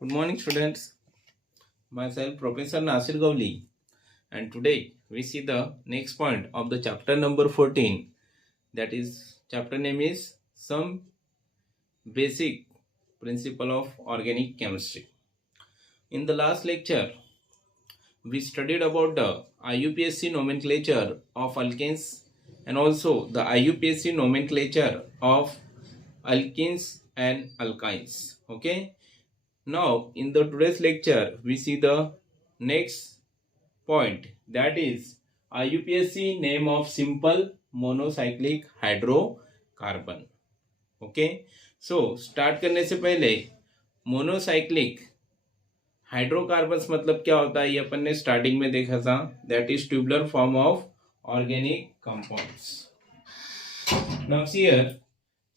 Good morning, students. Myself, Professor Nasir Gawli, and today we see the next point of the chapter number 14. That is, chapter name is Some Basic Principle of Organic Chemistry. In the last lecture, we studied about the IUPAC nomenclature of alkanes and also the IUPAC nomenclature of alkenes and alkynes. Okay. Now, in the today's lecture, we see the next point, that is IUPAC name of simple monocyclic hydrocarbon. Okay so start करने से पहले monocyclic hydrocarbons मतलब क्या होता है ये अपन ने starting में देखा था. That is tubular form of organic compounds. Now here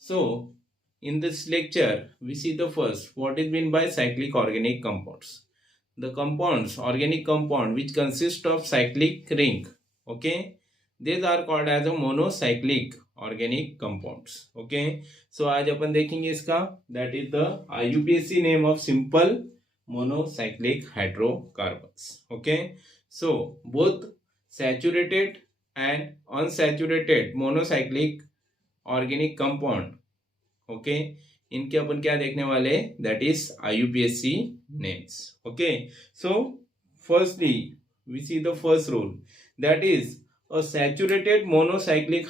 so in this lecture we see the first what is meant by cyclic organic compounds. The compounds, organic compound which consist of cyclic ring, okay, these are called as a monocyclic organic compounds. Okay, so आज अपन देखेंगे इसका, that is the IUPAC name of simple monocyclic hydrocarbons. Okay, so both saturated and unsaturated monocyclic organic compound, okay इनके अपन क्या देखने वाले, that is IUPAC names. Okay so firstly we see the first rule, that is a saturated monocyclic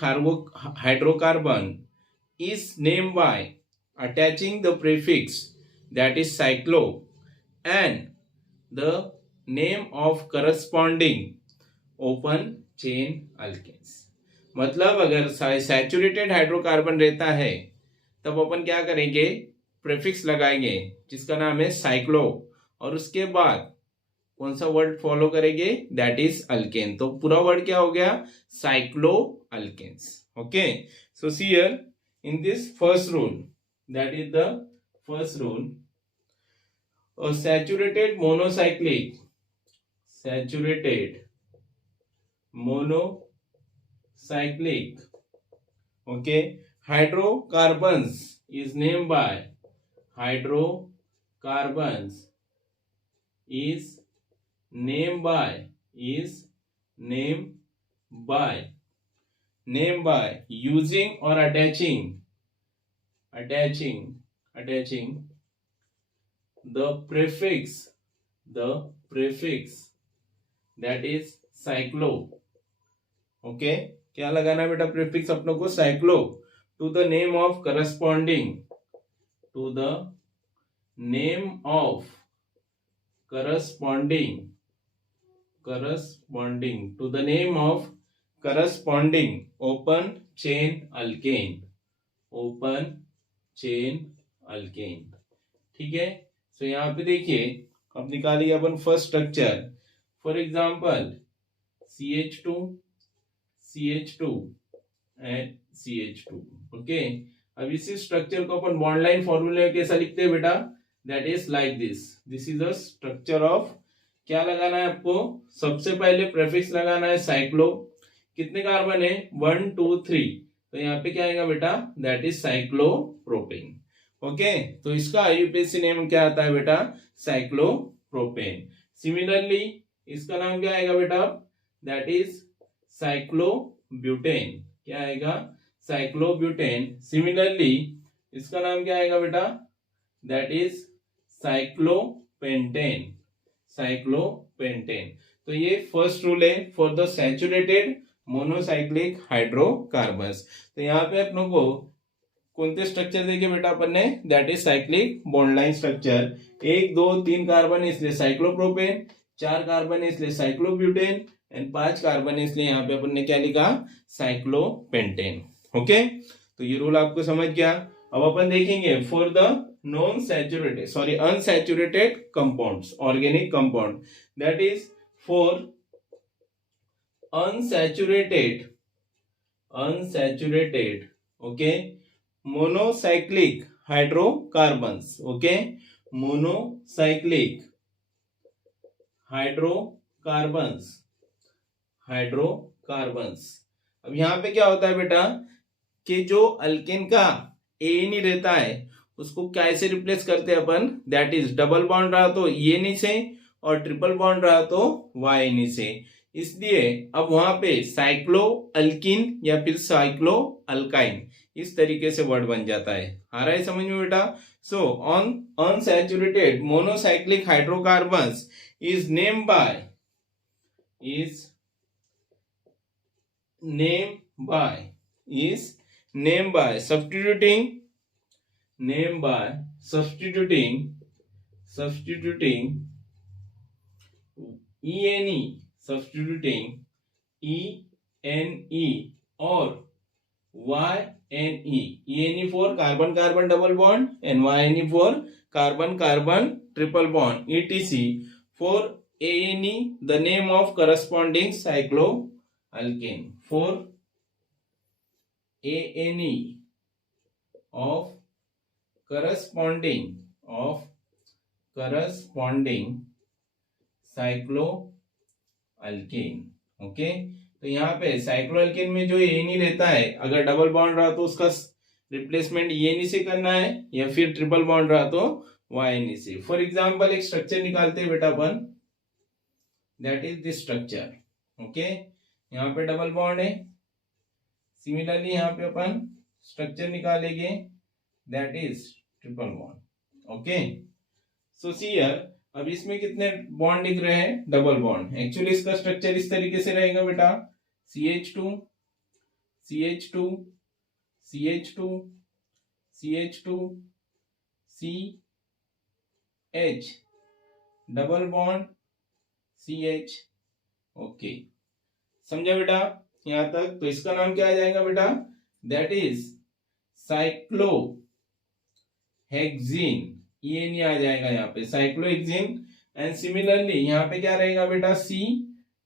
hydrocarbon is name by attaching the prefix that is cyclo and the name of corresponding open chain alkanes. मतलब अगर saturated hydrocarbon रहता है तब अपन क्या करेंगे, prefix लगाएंगे जिसका नाम है साइक्लो और उसके बाद कौन सा वर्ड फॉलो करेंगे, दैट इज अल्केन. तो पूरा वर्ड क्या हो गया, cyclo alkanes. Okay so see here in this first rule, that is the first rule, a saturated monocyclic okay hydrocarbons is named by using or attaching the prefix that is cyclo. Okay क्या लगाना है बेटा, prefix अपनों को cyclo to the name of corresponding open chain alkane. ठीक है, so यहाँ पे देखिए अब निकालिए अपन first structure. For example CH2 and CH2. Okay अब इसी स्ट्रक्चर को अपन बॉन्ड लाइन फॉर्मूले में कैसा लिखते हैं बेटा, that is like this is the structure of. क्या लगाना है आपको, सबसे पहले प्रीफिक्स लगाना है साइक्लो. कितने कार्बन है, 1 2 3, तो यहाँ पे क्या आएगा बेटा, दैट इज साइक्लोप्रोपेन. ओके तो इसका IUPAC नेम क्या आता है बेटा, साइक्लोप्रोपेन. सिमिलरली इसका नाम क्या आएगा बेटा, दैट इज साइक्लोब्यूटेन. क्या आएगा, साइक्लोब्यूटेन. सिमिलरली इसका नाम क्या आएगा बेटा, दैट इज साइक्लोपेंटेन. तो ये फर्स्ट रूल है for the saturated monocyclic hydrocarbons. तो यहाँ पे अपनों को कोणते स्ट्रक्चर देखे बेटा अपन ने, that is cyclic bond line structure. 1 2 3 carbon इसलिए साइक्लोप्रोपेन, 4 कार्बन इसलिए साइक्लोब्यूटेन एंड 5 कार्बन इसलिए यहाँ पे अपन ने क्या लिखा, साइक्लोपेंटेन. ओके तो ये रूल आपको समझ गया. अब अपन देखेंगे for the unsaturated compounds, organic compound, that is for unsaturated okay monocyclic hydrocarbons. Okay monocyclic hydrocarbons. अब यहां पे क्या होता है बेटा कि जो अल्केन का एन ही रहता है उसको कैसे रिप्लेस करते हैं अपन, दैट इज डबल बॉन्ड रहा तो ENE से और ट्रिपल बॉन्ड रहा तो YNE से। इसलिए अब वहां पे साइक्लो अल्किन या फिर साइक्लो अल्काइन इस तरीके से वर्ड बन जाता है। आ रहा है समझ में बेटा? So on unsaturated monocyclic hydrocarbons is named by substituting ENE or YNE. ENE for carbon carbon double bond and YNE for carbon carbon triple bond, etc. For ANE, the name of corresponding cycloalkane. For ANE of corresponding cycloalkane. Okay, तो यहाँ पे साइक्लोअल्केन में जो any रहता है, अगर double bond रहा तो उसका रिप्लेसमेंट ENE से करना है या फिर ट्रिपल बॉन्ड रहा तो YNE से। फॉर एग्जांपल एक स्ट्रक्चर निकालते हैं बेटा अपन, that is this structure. Okay, यहाँ पे डबल बॉन्ड है, सिमिलरली यहाँ पे अपन स्ट्रक्चर निकालेंगे that is triple bond. Okay, so see here, अब इसमें कितने बॉन्ड दिख रहे हैं? Double bond. एक्चुअली इसका स्ट्रक्चर इस तरीके से रहेगा बेटा, CH2 CH2 CH2 CH2 CH double bond CH। Okay, समझा बेटा यहां तक? तो इसका नाम क्या आ जाएगा बेटा? That is cyclohexene. ENE आ जाएगा यहाँ पे, साइक्लोहेक्सिन। एंड सिमिलरली यहाँ पे क्या रहेगा बेटा? C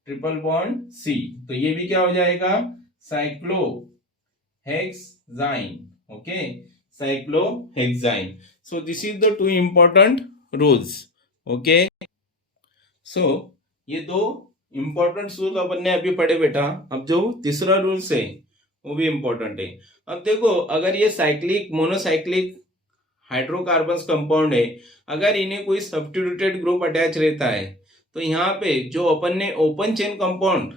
ट्रिपल बॉन्ड C, तो ये भी क्या हो जाएगा? Cyclohexyne. Okay, cyclohexyne. So this is the two important rules. Okay, so ये दो इंपॉर्टेंट रूल अपन ने अभी पढ़े बेटा। अब जो तीसरा रूल्स है वो भी इंपॉर्टेंट है। अब देखो, अगर ये साइक्लिक मोनोसाइक्लिक हाइड्रोकार्बन्स कंपाउंड है, अगर इन्हें कोई सब्स्टिट्यूटेड ग्रुप अटैच रहता है तो यहाँ पे जो अपन ने ओपन चेन कंपाउंड,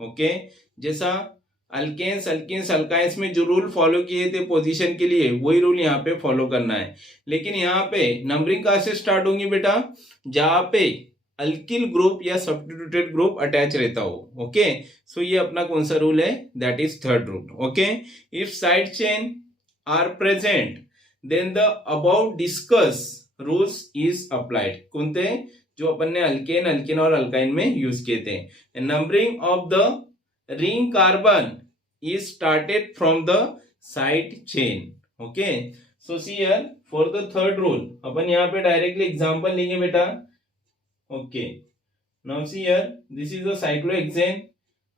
ओके, जैसा अल्केन्स अल्किन्स अल्काइंस में जो रूल फॉलो किए थे पोजीशन के लिए, वही रूल यहाँ पे फॉलो करना है। लेकिन यहाँ पे नंबरिंग कहाँ से स्टार्ट होंगी बेटा? जहां पे अल्किल ग्रुप या सब्स्टिट्यूटेड ग्रुप अटैच रहता हो। ओके, सो ये अपना कौन सा रूल है? That is third rule. Okay, if side chain are present then the about discuss rules is applied. कोणते? जो अपन ने अल्केन अल्किन और अल्काइन में यूज किए थे। Numbering of the ring carbon is started from the side chain. Okay, so see here for the third rule अपन यहाँ पे डायरेक्टली एग्जांपल लेंगे बेटा। Okay, now see here, this is the cyclohexane.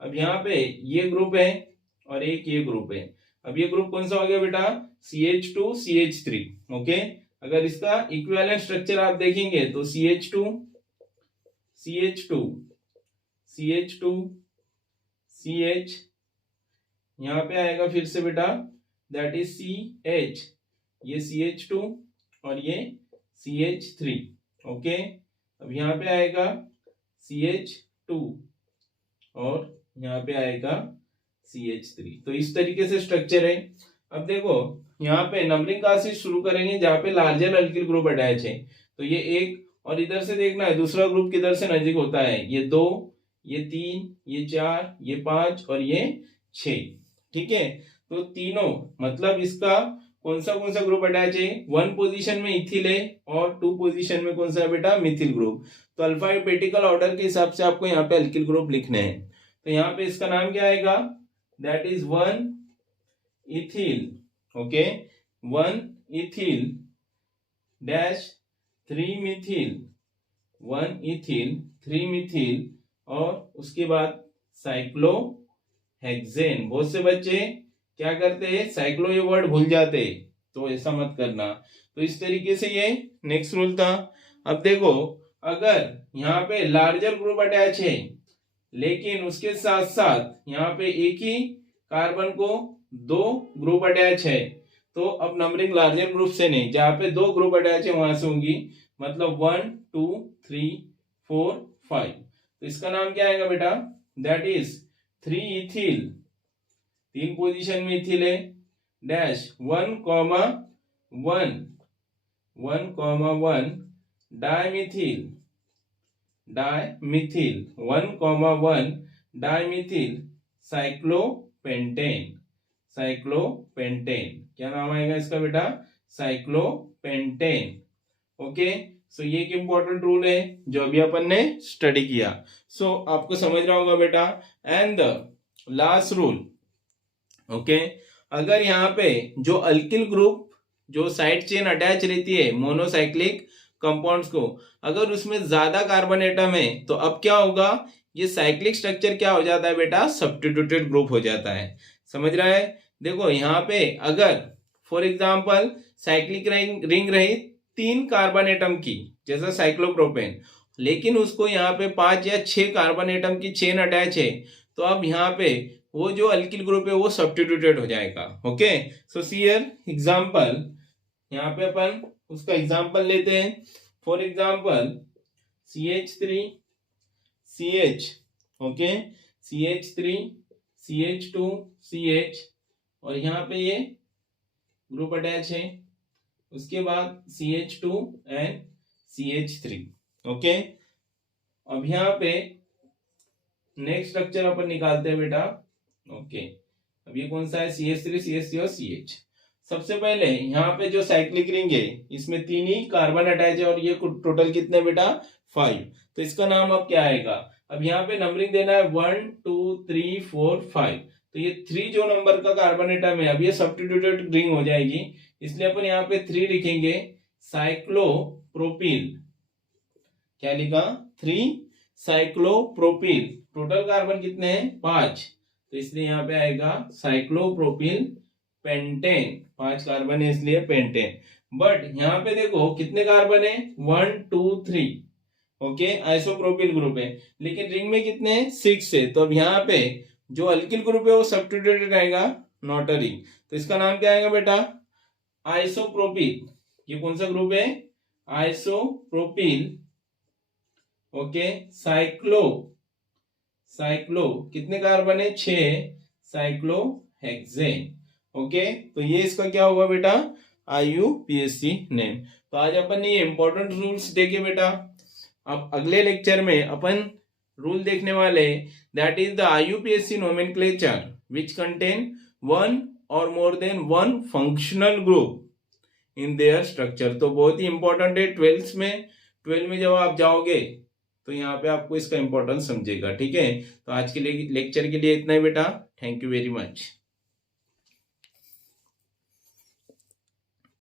अब यहाँ पे ये ग्रुप है और एक ये ग्रुप है। अब ये ग्रुप कौन सा हो गया बेटा? CH2 CH3। ओके, अगर इसका इक्विवेलेंट स्ट्रक्चर आप देखेंगे तो CH2 CH2 CH2 CH, यहाँ पे आएगा फिर से बेटा दैट इज CH, ये CH2 और ये CH3। ओके, अब यहाँ पे आएगा CH2 और यहाँ पे आएगा CH3। तो इस तरीके से स्ट्रक्चर है। अब देखो यहाँ पे नंबरिंग कहाँ से शुरू करेंगे? जहाँ पे लार्जर अल्किल ग्रुप अटैच है, तो ये एक, और इधर से देखना है दूसरा ग्रुप किधर से नजीक होता है। ये 2, ये 3, ये 4, ये 5 और ये 6। ठीक है, तो तीनों मतलब इसका कौन सा ग्रुप अटैच है? 1 पोजीशन में इथिल है और 2 पोजीशन में कौन सा है बेटा? Methyl group. तो अल्फाबेटिकल ऑर्डर के हिसाब से आपको यहाँ पे अल्किल ग्रुप लिखने हैं। तो यहाँ पे इसका नाम क्या आएगा? That is 1 ethyl. Okay, 1 ethyl dash 3 Mithil, 1 ethyl 3 Mithil और उसके बाद साइक्लोहेक्सेन। बहुत से बच्चे क्या करते हैं? साइक्लो ये वर्ड भूल जाते, तो ऐसा मत करना। तो इस तरीके से ये नेक्स्ट रूल था। अब देखो, अगर यहाँ पे लार्जर ग्रुप अटैच है लेकिन उसके साथ साथ यहाँ पे एक ही कार्बन को 2 ग्रुप अटैच है, तो अब नंबरिंग लार्जर ग्रुप से नहीं, जहां पे 2 ग्रुप अटैच है वहां से होंगी, मतलब 1 2 3 4 5। तो इसका नाम क्या आएगा बेटा, दैट इज 3 इथिल, 3 पोजीशन में इथिल है, डैश 1,1 डायमिथिल 1,1 डायमिथिल साइक्लोपेंटेन। क्या नाम आएगा इसका बेटा, साइक्लोपेंटेन। ओके, सो ये एक इंपॉर्टेंट रूल है जो अभी अपन ने स्टडी किया। सो आपको समझ रहा होगा बेटा। And the last rule, okay, अगर यहाँ पे जो अल्किल ग्रुप जो साइड चेन अटैच रहती है मोनोसाइक्लिक कंपाउंड्स को, अगर उसमें ज्यादा कार्बन एटम है तो अब क्या होगा, ये साइक्लिक स्ट्रक्चर क्या हो जाता है बेटा, सब्स्टिट्यूटेड ग्रुप हो जाता है। समझ रहा है? देखो यहाँ पे अगर फॉर एग्जांपल साइक्लिक रिंग रही 3 कार्बन एटम की, जैसा साइक्लोप्रोपेन, लेकिन उसको यहाँ पे 5 या 6 कार्बन एटम की चेन अटैच है, तो अब यहाँ पे वो जो अल्किल ग्रुप है वो सब्स्टिट्यूटेड हो जाएगा। Okay, so see here example, यहाँ पे अपन उसका एग्जांपल लेते हैं। For example CH3 CH, okay, CH3 CH2 CH, और यहाँ पे ये ग्रुप अटैच है, उसके बाद CH2 एंड CH3। ओके, अब यहाँ पे नेक्स्ट स्ट्रक्चर अपन निकालते हैं बेटा। ओके, अब ये कौन सा है, CH3 CH3 और CH। सबसे पहले यहाँ पे जो साइक्लिक रिंग है इसमें 3 ही कार्बन अटैच है, और ये टोटल कितने बेटा, 5। तो इसका नाम अब क्या आएगा, अब यहाँ पे नंबरिंग देना है 1 2 3 4 5। तो ये 3 जो नंबर का कार्बन एटम है, अब ये सब्स्टिट्यूटेड रिंग हो जाएगी, इसलिए अपन यहाँ पे 3 लिखेंगे। साइक्लोप्रोपिल, क्या लिखा, 3 साइक्लोप्रोपिल। टोटल कार्बन कितने हैं, 5, तो इसलिए यहाँ पे आएगा साइक्लोप्रोपिल पेंटेन। 5 कार्बन है इसलिए पेंटेन। बट यहाँ पे देखो कितने कार्बन है, 1 2 3। ओके, आइसोप्रोपिल ग्रुप है, लेकिन रिंग में कितने हैं, 6 है। तो अब यहाँ पे जो अल्किल ग्रुप है वो सब्स्टिट्यूटेड आएगा, नॉट अ रिंग। तो इसका नाम क्या आएगा बेटा, आइसोप्रोपिल। ये कौन सा ग्रुप है, आइसोप्रोपिल। ओके, साइक्लो कितने कार्बन है, 6, साइक्लोहेक्सेन। ओके, तो ये इसका क्या होगा बेटा, IUPAC नेम। तो आज अपन ने ये इंपॉर्टेंट रूल्स देखे बेटा। अब अगले लेक्चर में अपन रूल देखने वाले, that is the IUPAC nomenclature which contain 1 और more than 1 functional group in their structure. तो बहुत ही इंपॉर्टेंट है 12 में जब आप जाओगे तो यहाँ पे आपको इसका इंपॉर्टेंस समझेगा। ठीक है, तो आज के लेक्चर के लिए इतना ही बेटा। Thank you very much.